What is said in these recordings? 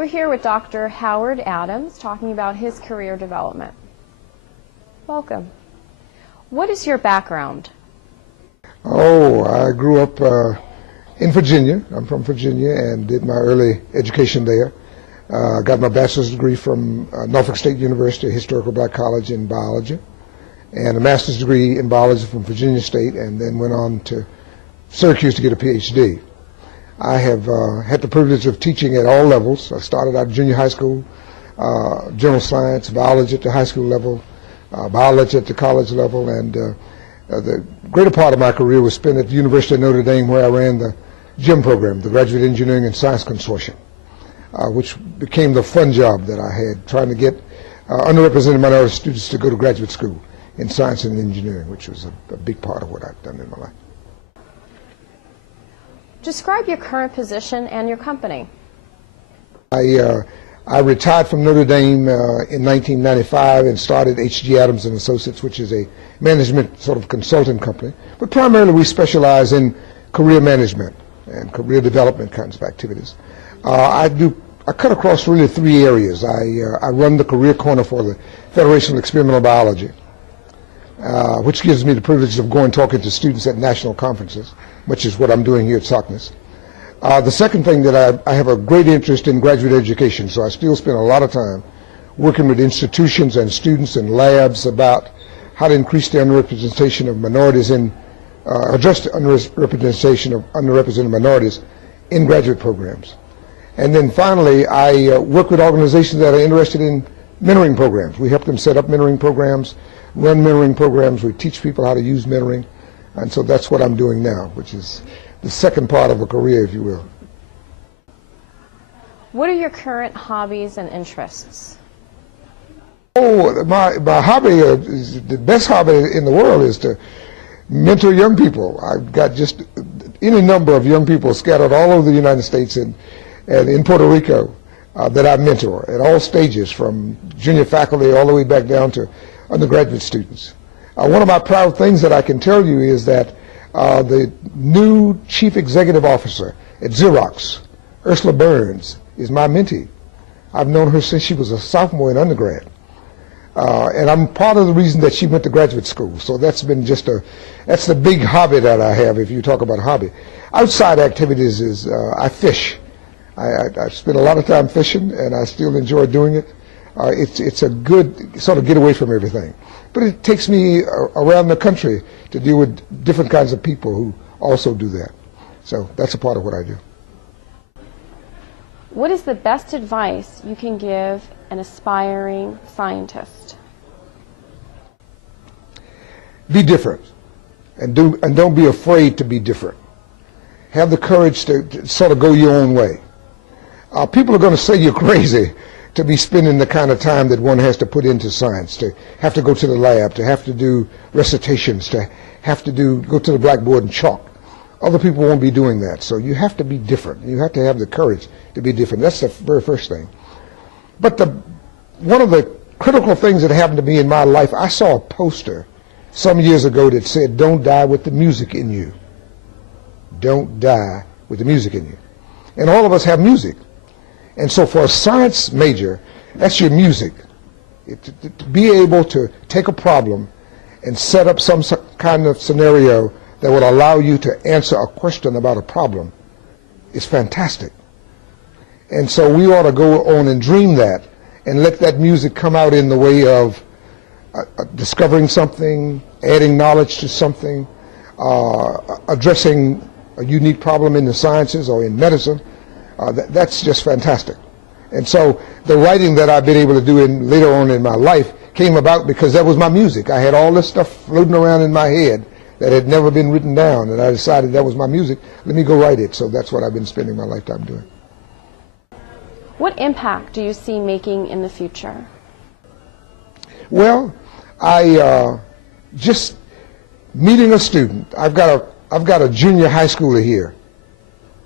We're here with Dr. Howard Adams talking about his career development. Welcome. What is your background? Oh, I grew up in Virginia. I'm from Virginia and did my early education there. Got my bachelor's degree from Norfolk State University, Historical Black College in biology, and a master's degree in biology from Virginia State, and then went on to Syracuse to get a PhD. I have had the privilege of teaching at all levels. I started out at junior high school, general science, biology at the high school level, biology at the college level, and the greater part of my career was spent at the University of Notre Dame, where I ran the GEM program, the Graduate Engineering and Science Consortium, which became the fun job that I had, trying to get underrepresented minority students to go to graduate school in science and engineering, which was a big part of what I've done in my life. Describe your current position and your company. I retired from Notre Dame in 1995 and started H.G. Adams & Associates, which is a management sort of consulting company. But primarily we specialize in career management and career development kinds of activities. I cut across really three areas. I run the career corner for the Federation of Experimental Biology, which gives me the privilege of going talking to students at national conferences, which is what I'm doing here at SOCNAS. The second thing that I have a great interest in graduate education, so I still spend a lot of time working with institutions and students and labs about how to increase the underrepresentation of minorities address the underrepresentation of underrepresented minorities in graduate programs. And then finally, I work with organizations that are interested in mentoring programs. We help them set up mentoring programs, run mentoring programs. We teach people how to use mentoring. And so that's what I'm doing now, which is the second part of a career, if you will. What are your current hobbies and interests? Oh, my hobby, the best hobby in the world is to mentor young people. I've got just any number of young people scattered all over the United States and in Puerto Rico that I mentor at all stages, from junior faculty all the way back down to undergraduate students. One of my proud things that I can tell you is that the new chief executive officer at Xerox, Ursula Burns, is my mentee. I've known her since she was a sophomore in undergrad. And I'm part of the reason that she went to graduate school. So that's been that's the big hobby that I have, if you talk about hobby. Outside activities is I fish. I spend a lot of time fishing, and I still enjoy doing it. It's a good sort of get away from everything. But it takes me around the country to deal with different kinds of people who also do that. So that's a part of what I do. What is the best advice you can give an aspiring scientist? Be different, and don't be afraid to be different. Have the courage to sort of go your own way. People are going to say you're crazy to be spending the kind of time that one has to put into science, to have to go to the lab, to have to do recitations, to have to go to the blackboard and chalk. Other people won't be doing that, so you have to be different. You have to have the courage to be different. That's the very first thing. But one of the critical things that happened to me in my life, I saw a poster some years ago that said, "Don't die with the music in you. Don't die with the music in you." And all of us have music. And so for a science major, that's your music. To be able to take a problem and set up some kind of scenario that would allow you to answer a question about a problem is fantastic. And so we ought to go on and dream that and let that music come out in the way of discovering something, adding knowledge to something, addressing a unique problem in the sciences or in medicine. That's just fantastic. And so the writing that I've been able to do later on in my life came about because that was my music. I had all this stuff floating around in my head that had never been written down, and I decided that was my music. Let me go write it. So that's what I've been spending my lifetime doing. What impact do you see making in the future? Well, just meeting a student. I've got a junior high schooler here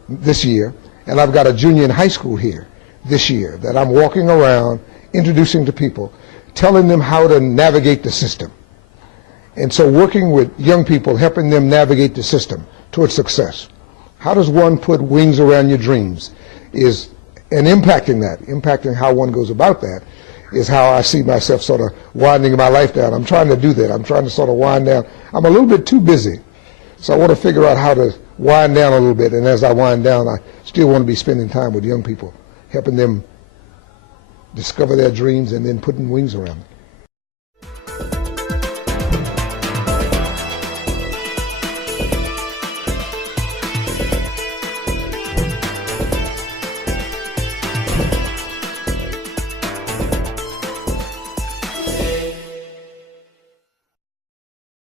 this year, and I've got a junior in high school here this year that I'm walking around introducing to people, telling them how to navigate the system. And so working with young people, helping them navigate the system towards success. How does one put wings around your dreams is and impacting how one goes about that is how I see myself sort of winding my life down. I'm trying to do that. I'm trying to sort of wind down. I'm a little bit too busy. So I want to figure out how to wind down a little bit. And as I wind down, I still want to be spending time with young people, helping them discover their dreams and then putting wings around them.